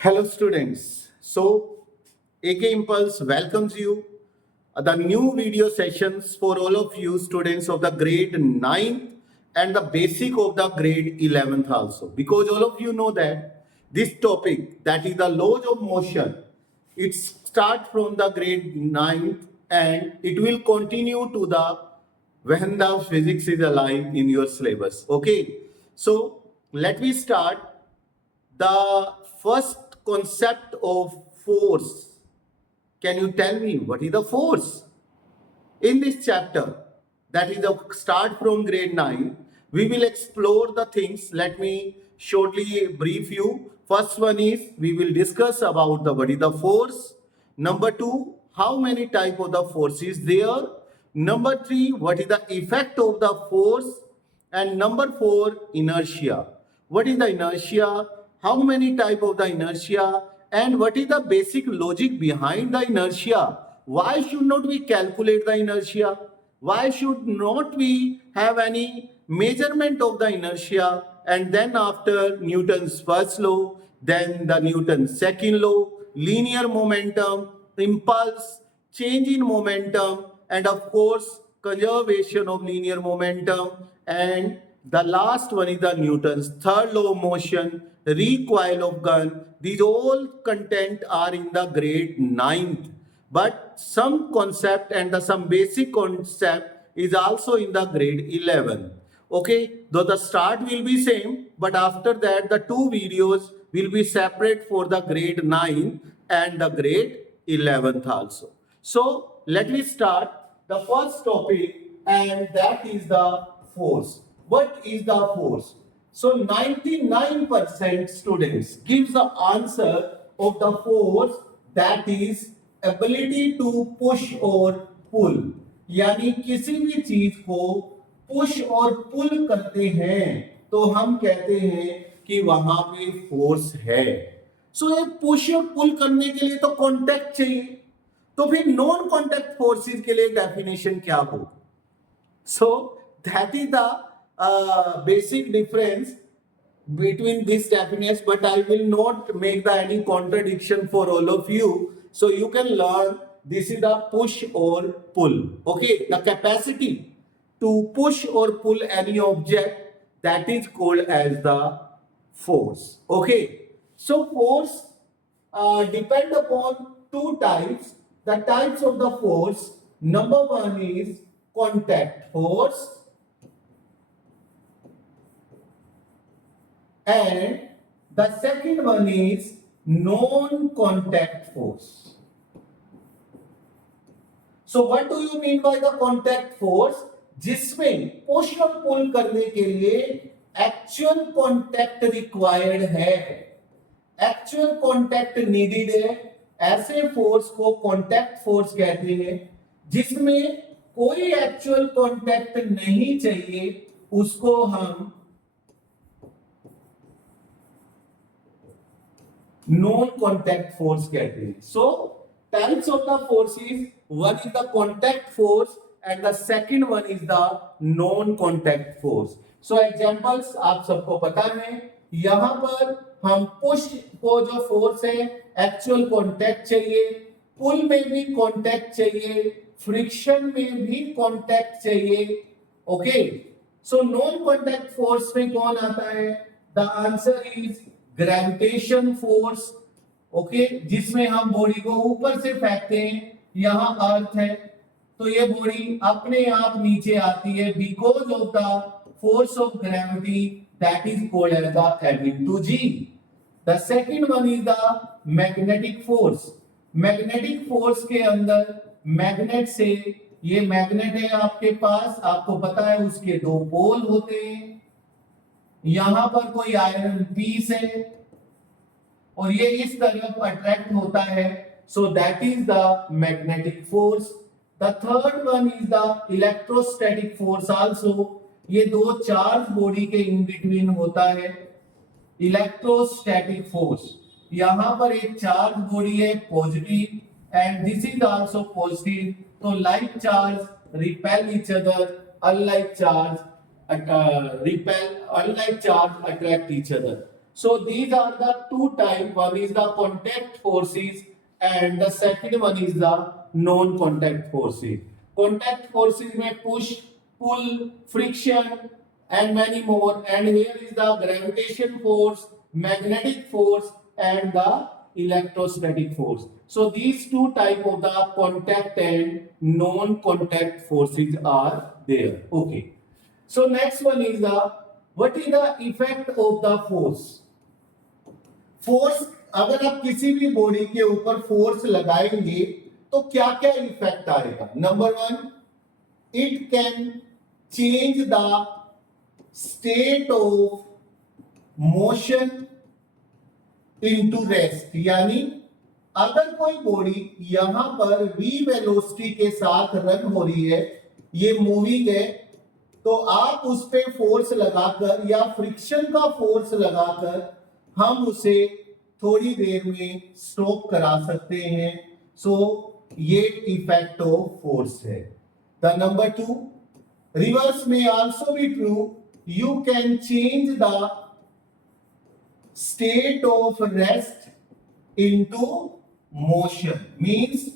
Hello, students. So, AK Impulse welcomes you the new video sessions for all of you students of the grade 9th and the basic of the grade 11th also. Because all of you know that this topic, that is the laws of motion, it starts from the grade 9th and it will continue to the when the physics is alive in your syllabus. Okay. So, let me start the first concept of force. Can you tell me what is the force? In this chapter, that is a start from grade 9, we will explore the things. Let me shortly brief you. First one is we will discuss about the what is the force. Number 2, how many type of the force is there. Number 3, what is the effect of the force. And number 4, inertia. What is the inertia? How many type of the inertia? And what is the basic logic behind the inertia? Why should not we calculate the inertia? Why should not we have any measurement of the inertia? And then after Newton's first law, then the Newton's second law, linear momentum, impulse, change in momentum, and of course, conservation of linear momentum. And the last one is the Newton's third law of motion, recoil of gun. These all content are in the grade 9th. But some concept and some basic concept is also in the grade 11. Okay, though the start will be same, but after that the two videos will be separate for the grade 9 and the grade 11th also. So let me start the first topic, and that is the force. What is the force? So 99% students gives the answer of the force, that is ability to push or pull. यानी किसी भी चीज को push और पुल करते हैं तो हम कहते हैं कि वहां पे फोर्स है. सो ये पुश और पुल करने के लिए तो कांटेक्ट चाहिए, तो फिर नॉन कांटेक्ट फोर्सेस के लिए डेफिनेशन क्या हो? So that is the basic difference between these definitions, but I will not make the any contradiction for all of you, so you can learn this is the push or pull. Okay, the capacity to push or pull any object, that is called as the force. Okay, so force depend upon two types. The types of the force, number one is contact force, and the second one is non-contact force. So what do you mean by the contact force? जिसमें push और पुल करने के लिए actual contact required है, actual contact needed है. ऐसे force को contact force कहते हैं. जिसमें कोई एक्चुअल कांटेक्ट नहीं चाहिए उसको हम non-contact force कहते हैं. So types of the forces, one is the contact force and the second one is the non-contact force. So examples आप सबको पता है. यहाँ पर हम पुश को जो फोर्स है एक्चुअल कांटेक्ट चाहिए, पुल में भी कांटेक्ट चाहिए, फ्रिक्शन में भी कांटेक्ट चाहिए. Okay, so non contact force में कौन आता है? The answer is gravitation force. Okay, जिसमें हम बॉडी को ऊपर से फेंकते हैं. यहां अर्थ है तो ये बॉडी अपने आप नीचे आती है because of the force of gravity, that is called as the F/g. The second one is the magnetic force. Magnetic force के अंदर मैग्नेट से, ये मैग्नेट है आपके पास, आपको पता है उसके दो पोल होते हैं. यहां पर कोई आयरन पीस है और ये इस तरफ अट्रैक्ट होता है. So that is the magnetic force. The third one is the electrostatic force also. ये दो चार्ज बॉडी के इन बिटवीन होता है इलेक्ट्रोस्टैटिक फोर्स. यहां पर एक चार्ज बॉडी है positive and this is also positive. तो like charge repel each other, unlike charge repel, unlike charge attract each other. So these are the two types. One is the contact forces and the second one is the non-contact forces. Contact forces may push, pull, friction and many more. And here is the gravitation force, magnetic force and the electrostatic force. So these two types of the contact and non-contact forces are there. Okay. So next one is the what is the effect of the force? Force, अगर आप किसी भी body के ऊपर force लगाएंगे तो क्या क्या इफेक्ट आएगा? Number one, it can change the state of motion into rest, यानी अगर कोई बॉडी यहां पर v वेलोसिटी के साथ रन हो रही है, ये मूविंग है, तो आप उस पे फोर्स लगाकर या फ्रिक्शन का फोर्स लगाकर हम उसे थोड़ी देर में स्टॉप करा सकते हैं. सो ये इफेक्ट ऑफ फोर्स है. द नंबर टू, रिवर्स में also be true. You can change the state of rest into motion. Means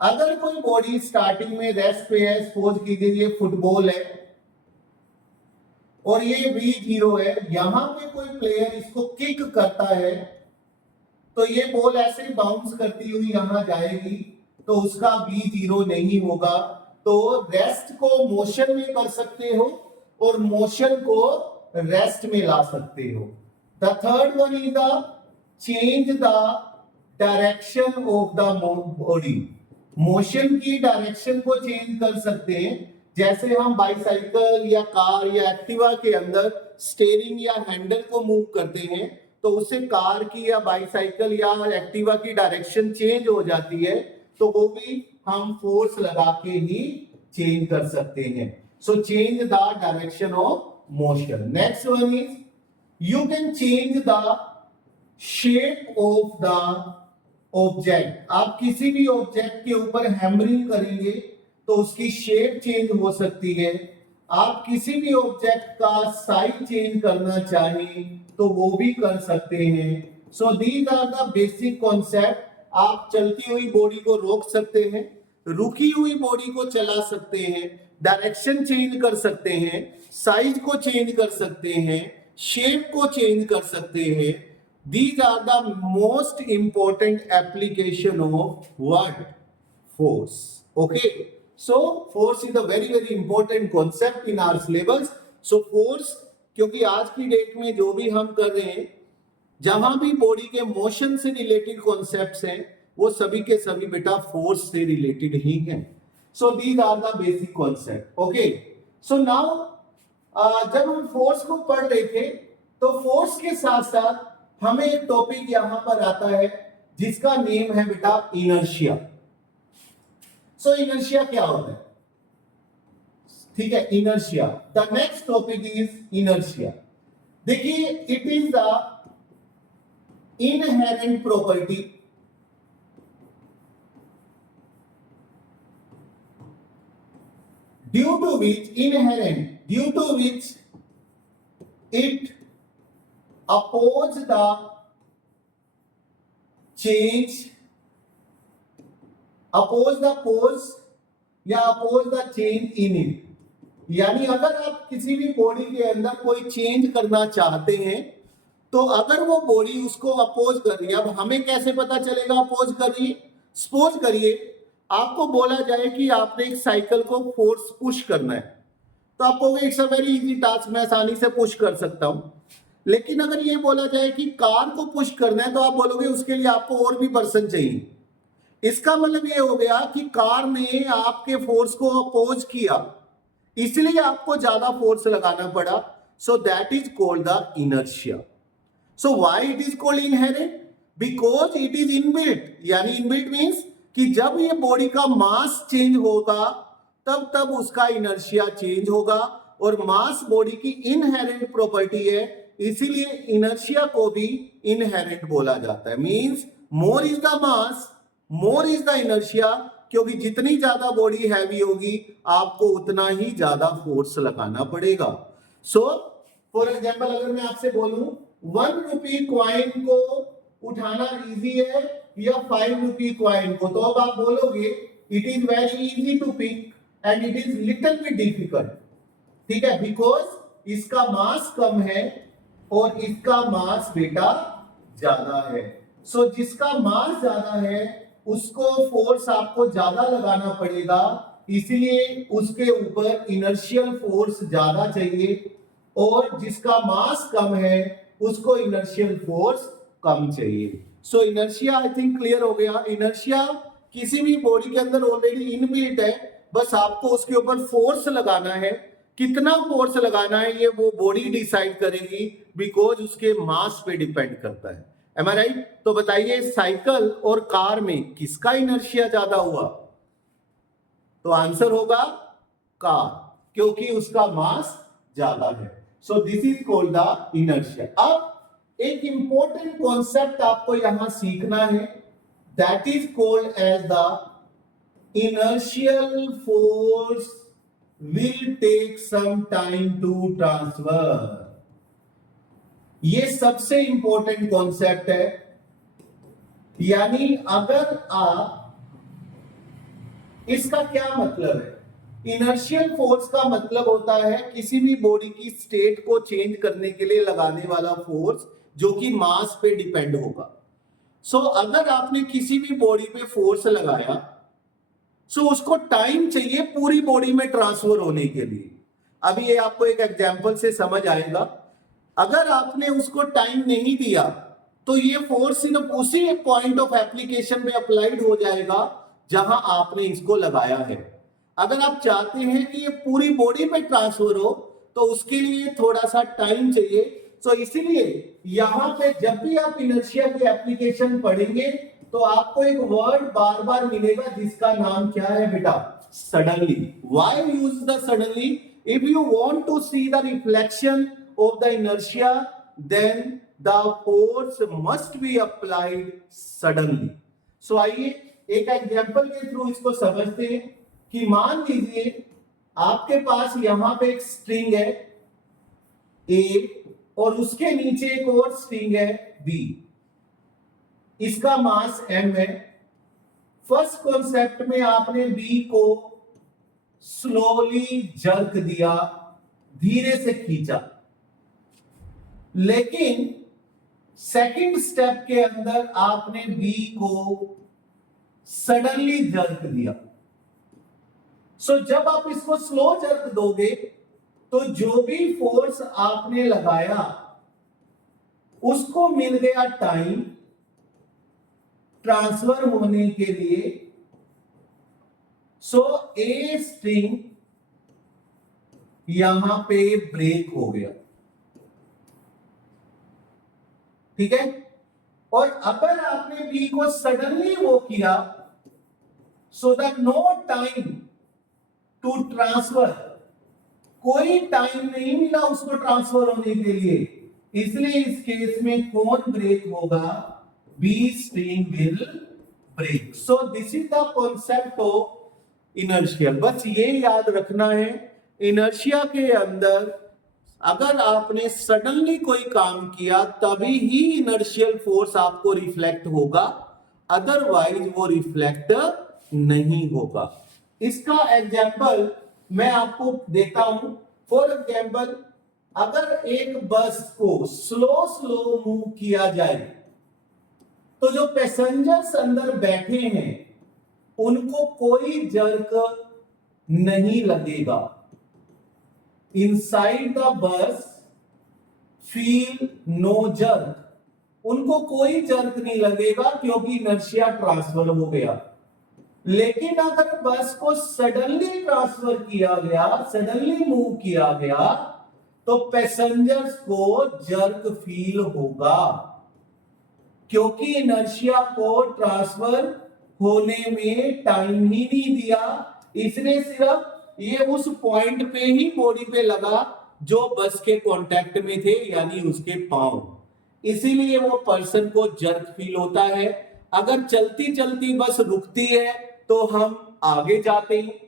अगर कोई बॉडी स्टार्टिंग में रेस्ट पे है, सपोज कीजिए ये फुटबॉल है और ये V0 है, यहां पे कोई प्लेयर इसको किक करता है तो ये बॉल ऐसे बाउंस करती हुई यहां जाएगी, तो उसका V0 नहीं होगा. तो रेस्ट को मोशन में कर सकते हो और मोशन को रेस्ट में ला सकते हो. The third one is the change the direction of the body. Motion की डायरेक्शन को चेंज कर सकते हैं. जैसे हम बाइसाइकिल या कार या एक्टिवा के अंदर स्टीयरिंग या हैंडल को मूव करते हैं तो उससे कार की या बाइसाइकिल या एक्टिवा की डायरेक्शन चेंज हो जाती है, तो वो भी हम फोर्स लगा के ही चेंज कर सकते हैं. So change the direction of motion. Next one is you can change the shape of the object. आप किसी भी ऑब्जेक्ट के ऊपर हैमरिंग करेंगे तो उसकी शेप चेंज हो सकती है. आप किसी भी ऑब्जेक्ट का साइज चेंज करना चाहें तो वो भी कर सकते हैं. So these are the basic concept. आप चलती हुई बॉडी को रोक सकते हैं, रुकी हुई बॉडी को चला सकते हैं, डायरेक्शन चेंज कर सकते हैं, साइज को चेंज कर सकते हैं, शेप को चेंज कर सकते हैं. These are the most important application of what? Force. Okay. So force is a very very important concept in our syllabus. So force, क्योंकि आज की डेट में जो भी हम कर रहे हैं, जहां भी बॉडी के मोशन से रिलेटेड कॉन्सेप्ट्स हैं, वो सभी के सभी बेटा फोर्स से रिलेटेड ही हैं. So these are the basic concept. Okay. So now जब हम फोर्स को पढ़ रहे थे तो फोर्स के साथ साथ हमें एक टॉपिक यहां पर आता है जिसका नेम है बेटा इनर्शिया. सो इनर्शिया क्या होता है? ठीक है, inertia. The next topic is inertia. देखिए, it is the inherent property due to which it oppose the change, oppose the force या oppose the change in it. यानी अगर आप किसी भी बॉडी के अंदर कोई चेंज करना चाहते हैं तो अगर वो बॉडी उसको अपोज कर रही है, अब हमें कैसे पता चलेगा अपोज कर रही है? सपोज करिए आपको बोला जाए कि आपने एक साइकिल को फोर्स पुश करना है, तो आप कहोगे it's a very easy task, मैं आसानी से पुश कर सकता हूं. लेकिन अगर ये बोला जाए कि कार को पुश करना है तो आप बोलोगे उसके लिए आपको और भी पर्सन चाहिए. इसका मतलब ये हो गया कि कार ने आपके फोर्स को अपोज किया, इसलिए आपको ज्यादा फोर्स लगाना पड़ा. So that is called the inertia. So why it is called inherent? Because it is inbuilt. यानी इनबिल्ट मींस कि जब ये बॉडी का मास चेंज होगा तब उसका इनर्शिया चेंज होगा, और मास बॉडी की इनहेरेंट प्रॉपर्टी है, इसीलिए इनर्शिया को भी इनहेरेंट बोला जाता है. Means more is the mass, more is the inertia, क्योंकि जितनी ज्यादा बॉडी हैवी होगी आपको उतना ही ज्यादा फोर्स लगाना पड़ेगा. सो फॉर एग्जांपल अगर मैं आपसे बोलूं ₹1 कॉइन को उठाना इजी है या ₹5 कॉइन को? तो अब आप बोलोगे it is very easy to pick and it is little bit difficult, ठीक है, बिकॉज इसका मास कम है और इसका मास बेटा ज्यादा है। सो जिसका मास ज्यादा है उसको फोर्स आपको ज्यादा लगाना पड़ेगा, इसलिए उसके ऊपर इनर्शियल फोर्स ज्यादा चाहिए, और जिसका मास कम है उसको इनर्शियल फोर्स कम चाहिए। सो इनर्शिया आई थिंक क्लियर हो गया। इनर्शिया किसी भी बॉडी के अंदर ऑलरेडी इनबिल्ट है, बस आपको उसके ऊपर फोर्स लगाना है। कितना फोर्स लगाना है ये वो बॉडी डिसाइड करेगी, बिकॉज उसके मास पे डिपेंड करता है। एम आई राइट? तो बताइए साइकिल और कार में किसका इनर्शिया ज्यादा हुआ? तो आंसर होगा कार, क्योंकि उसका मास ज्यादा है। So this is called the inertia. अब एक इंपॉर्टेंट कॉन्सेप्ट आपको यहां सीखना है, that is called as the inertial force will take some time to transfer. ये सबसे इंपॉर्टेंट कॉन्सेप्ट है। यानी अगर आप, इसका क्या मतलब है? इनर्शियल फोर्स का मतलब होता है किसी भी बॉडी की स्टेट को चेंज करने के लिए लगाने वाला फोर्स, जो कि मास पे डिपेंड होगा। सो अगर आपने किसी भी बॉडी पे फोर्स लगाया, सो उसको टाइम चाहिए पूरी बॉडी में ट्रांसफर होने के लिए। अभी ये आपको एक एग्जांपल से समझ आएगा। अगर आपने उसको टाइम नहीं दिया तो ये फोर्स सिर्फ उसी पॉइंट ऑफ एप्लीकेशन में अप्लाइड हो जाएगा जहां आपने इसको लगाया है। अगर आप चाहते हैं कि ये पूरी बॉडी में ट्रांसफर हो तो उसके लिए थोड़ा सा टाइम चाहिए। सो इसीलिए यहां पे जब भी आप इनर्शिया की एप्लीकेशन पढ़ेंगे तो आपको एक वर्ड बार बार मिलेगा जिसका नाम क्या है बेटा? Suddenly. Why use the suddenly? If you want to see the reflection of the inertia then the force must be applied suddenly. So आइए एक एग्जांपल के थ्रू इसको समझते हैं कि मान लीजिए आपके पास यहां पे एक स्ट्रिंग है ए और उसके नीचे एक और स्ट्रिंग है बी। इसका मास m है। फर्स्ट कॉन्सेप्ट में आपने बी को स्लोली जर्क दिया, धीरे से खींचा, लेकिन सेकंड स्टेप के अंदर आपने बी को सडनली जर्क दिया। सो जब आप इसको स्लो जर्क दोगे तो जो भी फोर्स आपने लगाया उसको मिल गया टाइम ट्रांसफर होने के लिए। सो ए स्ट्रिंग यहां पे ब्रेक हो गया, ठीक है। और अगर आपने बी को सडनली वो किया, so that no time to transfer, कोई टाइम नहीं मिला उसको ट्रांसफर होने के लिए, इसलिए इस केस में कौन ब्रेक होगा? B string will break. So this is the concept of inertia. बस ये याद रखना है, इनर्शिया के अंदर अगर आपने सडनली कोई काम किया तभी ही इनर्शियल फोर्स आपको रिफ्लेक्ट होगा, अदरवाइज वो रिफ्लेक्ट नहीं होगा। इसका एग्जाम्पल मैं आपको देता हूं। फॉर एग्जाम्पल, अगर एक बस को स्लो स्लो मूव किया जाए तो जो पैसेंजर्स अंदर बैठे हैं उनको कोई जर्क नहीं लगेगा। Inside the bus feel no jerk, उनको कोई जर्क नहीं लगेगा क्योंकि इनर्शिया ट्रांसफर हो गया। लेकिन अगर बस को सडनली ट्रांसफर किया गया, सडनली मूव किया गया, तो पैसेंजर्स को जर्क फील होगा क्योंकि इनर्शिया को ट्रांसफर होने में टाइम ही नहीं दिया। इसने सिर्फ ये उस पॉइंट पे ही बॉडी पे लगा जो बस के कांटेक्ट में थे, यानी उसके पांव। इसीलिए वो पर्सन को जर्क फील होता है। अगर चलती चलती बस रुकती है तो हम आगे जाते हैं,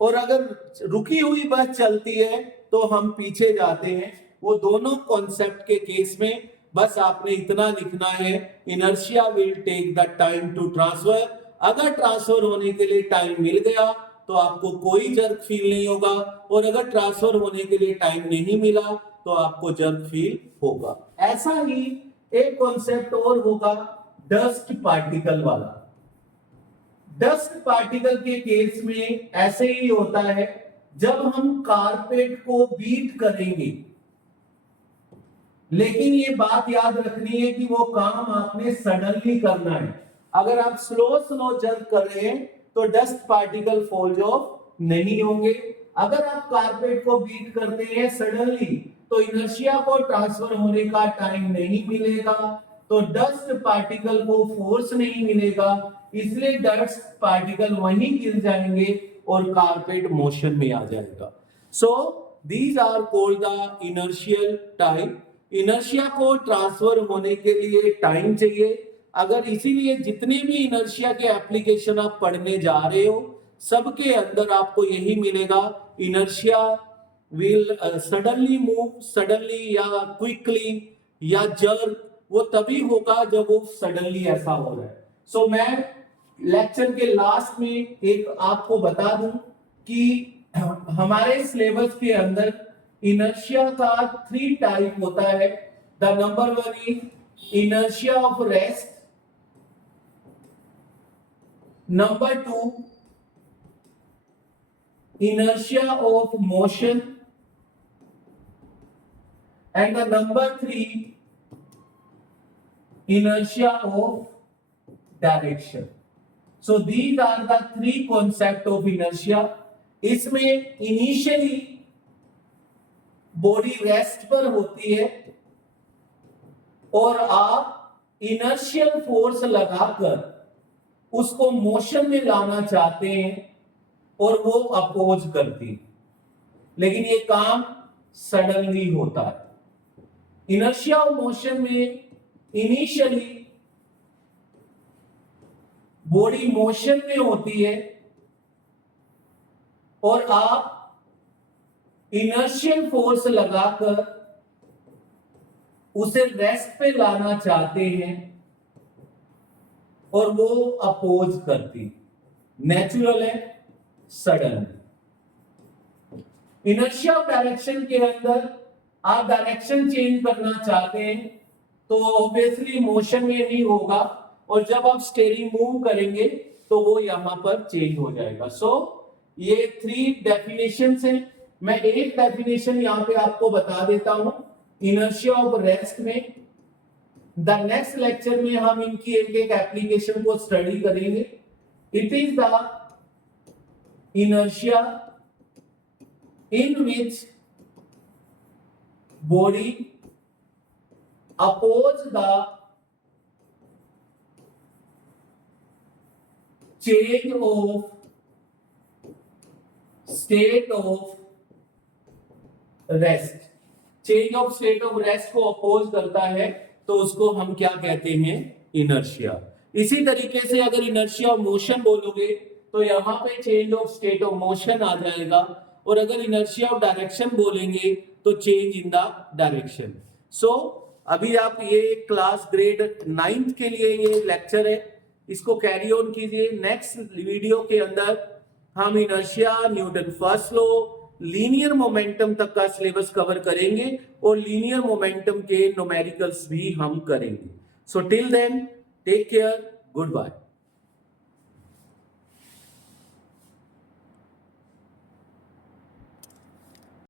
और अगर रुकी हुई बस चलती है तो हम पीछे जाते हैं। वो दोनों कॉन्सेप्ट के केस में बस आपने इतना लिखना है, inertia will take the time to transfer. अगर ट्रांसफर होने के लिए टाइम मिल गया तो आपको कोई जर्क फील नहीं होगा, और अगर ट्रांसफर होने के लिए टाइम नहीं मिला तो आपको जर्क फील होगा। ऐसा ही एक कॉन्सेप्ट और होगा डस्ट पार्टिकल वाला। डस्ट पार्टिकल के केस में ऐसे ही होता है, जब हम कारपेट को बीट करेंगे, लेकिन ये बात याद रखनी है कि वो काम आपने सडनली करना है। अगर आप स्लो स्लो जर्क कर रहे हैं तो डस्ट पार्टिकल फॉल ऑफ नहीं होंगे। अगर आप कारपेट को बीट करते हैं सडनली तो इनर्शिया को ट्रांसफर होने का टाइम नहीं मिलेगा, तो डस्ट पार्टिकल को फोर्स नहीं मिलेगा, इसलिए डस्ट पार्टिकल वहीं गिर जाएंगे और कारपेट मोशन में आ जाएगा। So these are called the inertial time. Inertia को ट्रांसफर होने के लिए टाइम चाहिए। अगर इसीलिए जितने भी इनर्शिया के एप्लीकेशन आप पढ़ने जा रहे हो सबके अंदर आपको यही मिलेगा, inertia will suddenly move, suddenly या क्विकली या जर्क, वो तभी होगा जब वो सडनली ऐसा हो रहा है। सो मैं लेक्चर के लास्ट में एक आपको बता दूं कि हमारे सिलेबस के अंदर इनर्शिया का 3 टाइप होता है। The number 1 is inertia of rest, number 2 inertia of motion, and the number 3 inertia of direction. So these are the 3 concept of inertia. इसमें इनिशियली बॉडी रेस्ट पर होती है और आप इनर्शियल फोर्स लगाकर उसको मोशन में लाना चाहते हैं और वो अपोज करती, लेकिन ये काम सडनली होता है। इनर्शिया ऑफ मोशन में इनिशियली बॉडी मोशन में होती है और आप इनर्शियल फोर्स लगाकर उसे रेस्ट पे लाना चाहते हैं और वो अपोज करती। नेचुरल है, सडन। इनर्शिया ऑफ डायरेक्शन के अंदर आप डायरेक्शन चेंज करना चाहते हैं तो ऑब्वियसली मोशन में नहीं होगा, और जब आप स्टीयरिंग मूव करेंगे तो वो यहां पर चेंज हो जाएगा। सो ये 3 डेफिनेशंस हैं। मैं एक डेफिनेशन यहां पे आपको बता देता हूं इनर्शिया ऑफ रेस्ट में। द नेक्स्ट लेक्चर में हम इनकी एक एक एप्लीकेशन को स्टडी करेंगे। It is the inertia in which body oppose the change of state of rest। Change of state of rest को अपोज करता है तो उसको हम क्या कहते हैं, इनर्शिया। इसी तरीके से अगर इनर्शिया ऑफ मोशन बोलोगे तो यहां पे change of state of motion आ जाएगा, और अगर इनर्शिया ऑफ डायरेक्शन बोलेंगे तो change in the direction. So अभी आप ये क्लास ग्रेड 9th के लिए ये लेक्चर है, इसको कैरी ऑन कीजिए। नेक्स्ट वीडियो के अंदर हम inertia, Newton first law, linear momentum तक का सिलेबस कवर करेंगे और लीनियर मोमेंटम के न्यूमेरिकल्स भी हम करेंगे। So till then take care, good bye.